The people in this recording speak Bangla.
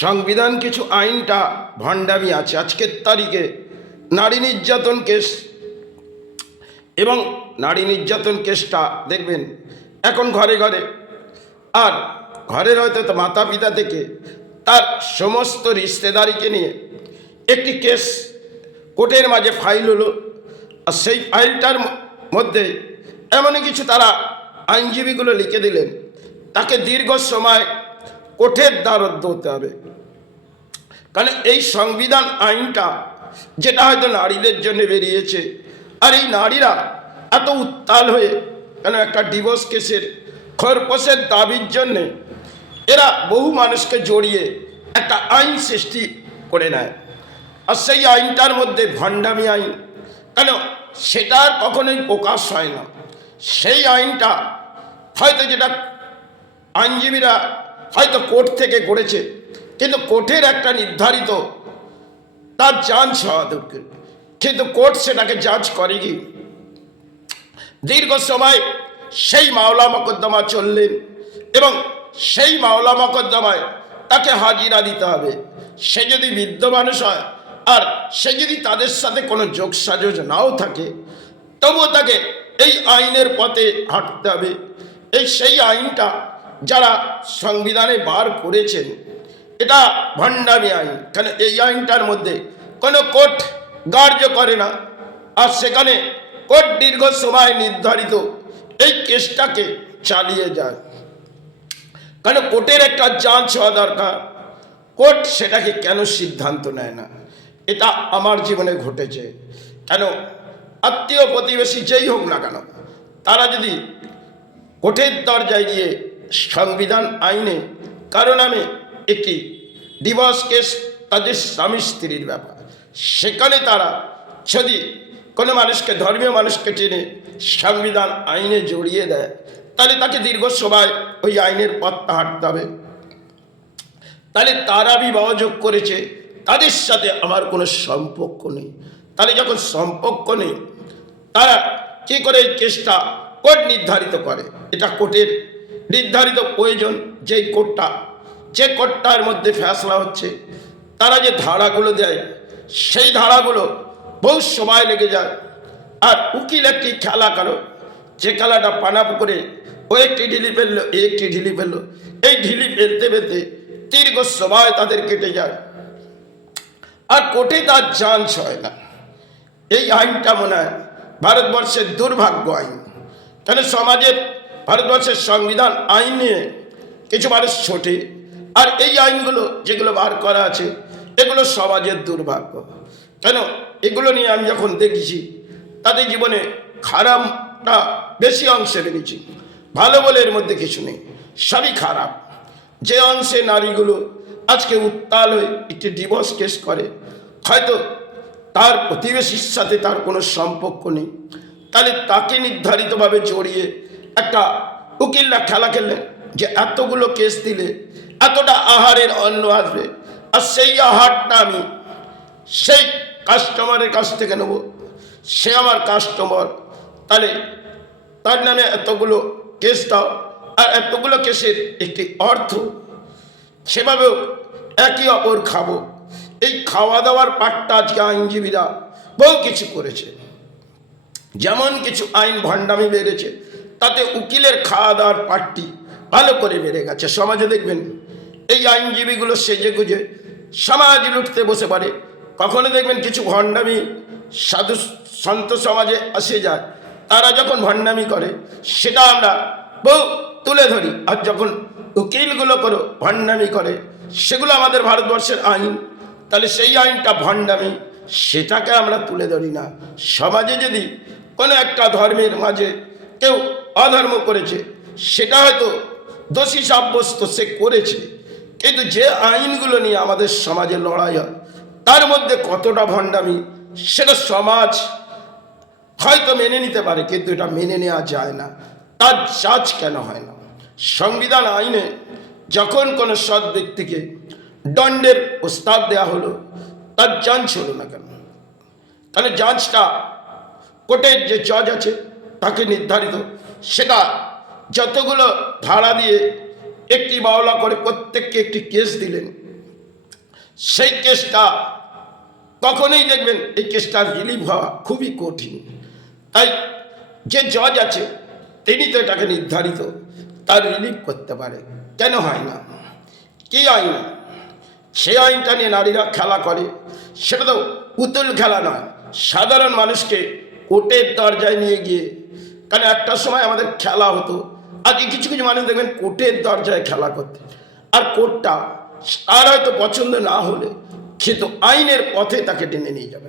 সংবিধান কিছু আইনটা ভণ্ডামি আছে। আজকের তারিখে নারী নির্যাতন কেস, এবং নারী নির্যাতন কেসটা দেখবেন এখন ঘরে ঘরে, আর ঘরের হয়তো তো মাতা পিতা থেকে তার সমস্ত রিশতেদারিকে নিয়ে একটি কেস কোর্টের মাঝে ফাইল হলো। আর সেই ফাইলটার মধ্যে এমন কিছু তারা আইনজীবীগুলো লিখে দিলেন, তাকে দীর্ঘ সময় কোর্টের দ্বারস্থ হতে হবে। কারণ এই সংবিধান আইনটা যেটা হয়তো নারীদের জন্য বেরিয়েছে, আর এই নারীরা এত উত্তাল হয়ে কেন একটা ডিভোর্স কেসের খরপোশের দাবির জন্যে এরা বহু মানুষকে জড়িয়ে একটা আইন সৃষ্টি করে নেয়। আর সেই আইনটার মধ্যে ভণ্ডামি আইন, কেন সেটার কখনোই প্রকাশ হয় না। সেই আইনটা হয়তো যেটা আইনজীবীরা হয়তো কোর্ট থেকে করেছে, কিন্তু কোর্টের একটা নির্ধারিত তার জাজ হওয়া দরকার, কিন্তু কোর্ট সেটাকে জাজ করেনি। দীর্ঘ সময় সেই মামলা মোকদ্দমা চললেন, এবং সেই মামলা মোকদ্দমায় তাকে হাজিরা দিতে হবে। সে যদি বৃদ্ধ মানুষ হয়, আর সে যদি তাদের সাথে কোনো যোগসাজশ নাও থাকে, তবুও তাকে এই আইনের পথে হাঁটতে হবে। এই সেই আইনটা যারা সংবিধানে বার করেছেন, এটা ভণ্ডামি আইন। কেন এই আইনটার মধ্যে কোনো কোর্ট গ্রাহ্য করে না, আর সেখানে কোর্ট দীর্ঘ সময় নির্ধারিত এই কেসটাকে চালিয়ে যায়। কারণ কোর্টের একটা জাজ হওয়া দরকার, কোর্ট সেটাকে কেন সিদ্ধান্ত নেয় না? এটা আমার জীবনে ঘটেছে। কেন আত্মীয় প্রতিবেশী যেই হোক না কেন, তারা যদি কোর্টের দরজায় গিয়ে সংবিধান আইনে কারণ নামে একটি ডিভোর্স কেস, তাদের স্বামী স্ত্রীর ব্যাপার, সেখানে তারা যদি কোনো মানুষকে, ধর্মীয় মানুষকে টেনে সংবিধান আইনে জড়িয়ে দেয়, তাহলে তাকে দীর্ঘ সময় ওই আইনের পথটা হাঁটতে হবে। তাহলে তারা বিবাহযোগ করেছে, তাদের সাথে আমার কোনো সম্পর্ক নেই। তাহলে যখন সম্পর্ক নেই, তারা কী করে এই কেসটা কোর্ট নির্ধারিত করে? এটা কোর্টের নির্ধারিত প্রয়োজন। যেই কোর্টটা, যে কোর্টটার মধ্যে ফেসলা হচ্ছে, তারা যে ধারাগুলো দেয়, সেই ধারাগুলো বহু সময় লেগে যায়। আর উকিল একটি খেলা করো, যে খেলাটা পানা পুকুরে ও একটি ঢিলি ফেললো, একটি ঢিলি ফেললো, এই ঢিলি ফেলতে ফেলতে দীর্ঘ সময় তাদের কেটে যায়, আর কোর্টে তার জাজ হয় না। এই আইনটা মনে হয় ভারতবর্ষের দুর্ভাগ্য আইন। কেন সমাজের, ভারতবর্ষের সংবিধান আইন নিয়ে কিছু মানুষ ছোটে, আর এই আইনগুলো যেগুলো বার করা আছে, এগুলো সমাজের দুর্ভাগ্য। কেন এগুলো নিয়ে আমি যখন দেখেছি, তাদের জীবনে খারাপটা বেশি অংশে দেখেছি, ভালো বলে এর মধ্যে কিছু নেই, সবই খারাপ। যে অংশে নারীগুলো আজকে উত্তাল হয়ে একটি ডিভোর্স কেস করে, হয়তো তার প্রতিবেশীর সাথে তার কোনো সম্পর্ক নেই, তাহলে তাকে নির্ধারিতভাবে জড়িয়ে একটা উকিলরা খেলা খেললেন যে এতগুলো কেস দিলে এতটা আহারের অন্ন আসবে, আর সেই আহারটা আমি সেই কাস্টমারের কাছ থেকে নেব, সে আমার কাস্টমার, তাহলে তার নামে এতগুলো কেস দাও। আর এতগুলো কেসের একটি অর্থ, সেভাবেও একই অপর খাবো। এই খাওয়া দাওয়ার পাটটা আজকে আইনজীবীরা বহু কিছু করেছে। যেমন কিছু আইন ভণ্ডামি বেড়েছে, তাতে উকিলের খাওয়া দাওয়ার পাটটি ভালো করে বেড়ে গেছে। সমাজে দেখবেন এই আইনজীবীগুলো সেজে গুজে সমাজ লুটতে বসে পারে। কখনো দেখবেন কিছু ভণ্ডামি সাধু সন্ত সমাজে আসে যায়, তারা যখন ভণ্ডামি করে সেটা আমরা বহু তুলে ধরি। আর যখন উকিলগুলো করো ভণ্ডামি করে, সেগুলো আমাদের ভারতবর্ষের আইন, তাহলে সেই আইনটা ভণ্ডামি, সেটাকে আমরা তুলে ধরি না। সমাজে যদি কোনো একটা ধর্মের মাঝে কেউ অধর্ম করেছে, সেটা হয়তো দোষী সাব্যস্ত সে করেছে, কিন্তু যে আইনগুলো নিয়ে আমাদের সমাজে লড়াই হয়, তার মধ্যে কতটা ভণ্ডামি, সেটা সমাজ হয়তো মেনে নিতে পারে, কিন্তু এটা মেনে নেওয়া যায় না। তার জাজ কেন হয় না? সংবিধান আইনে যখন কোনো সৎ ব্যক্তিকে দণ্ডের প্রস্তাব দেওয়া হলো, তার জাজ হলো না কেন? তাহলে জাজটা কোর্টের যে জজ আছে তাকে নির্ধারিত, সেটা যতগুলো ধারা দিয়ে একটি মামলা করে প্রত্যেককে একটি কেস দিলেন, সেই কেসটা কখনোই দেখবেন এই কেসটা রিলিভ হওয়া খুবই কঠিন। তাই যে জজ আছে তিনি তো এটাকে নির্ধারিত তার রিলিভ করতে পারে, কেন হয় না? কি আইন? সেই আইনটা নিয়ে নারীরা খেলা করে, সেটা তো পুতুল খেলা নয়, সাধারণ মানুষকে কোর্টের দরজায় নিয়ে গিয়ে, কারণ একটা সময় আমাদের খেলা হতো, আজকে কিছু কিছু মানুষ দেখবেন কোর্টের দরজায় খেলা করতে, আর কোর্টটা তার হয়তো পছন্দ না হলে সে তো আইনের পথে তাকে টেনে নিয়ে যাবে।